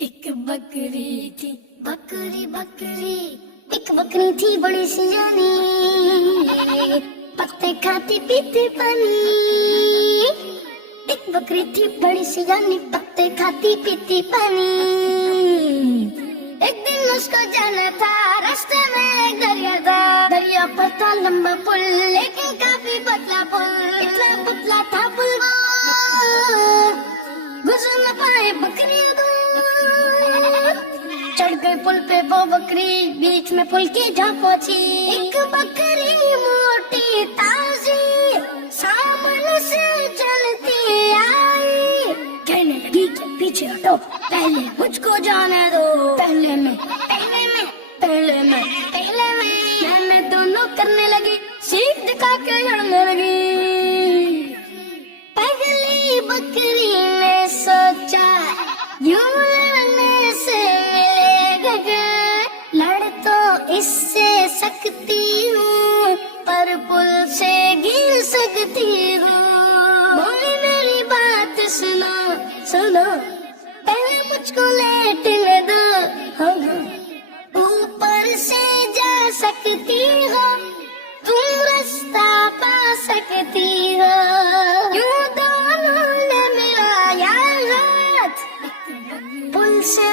एक बकरी थी, बकरी बकरी, एक बकरी थी बड़ी सी जानी, पत्ते खाती पीती पानी। एक बकरी थी बड़ी सी जानी, पत्ते खाती पीती पानी। एक दिन उसको जाना था, रास्ते में एक दरिया था, दरिया पर था लंबा पुल, लेकिन काफी पतला पुल, इतना पतला था पुल गुजर न पाए बकरी दो। चढ़ गई पुल पे वो बकरी, बीच में पुल की जा पहुंची। एक बकरी मोटी ताजी सामने से चलती आई, कहने लगी कि पीछे हटो, पहले मुझको जाने दो। पहले मैं मैं दोनों करने लगी, सीख दिखा के लड़ने लगी। पहली बकरी ने सोचा यूं लड़ने से मिलेगा, लड़ तो इससे सकती हूँ पर पुल से गिर सकती हूँ। बोली मेरी बात सुनो सुनो, पहले मुझको लेटने दो। हाँ ऊपर से जा सकती हो, तुम रास्ता पा सकती हो। यूं दोनों ने मिलाया हाथ, पुल से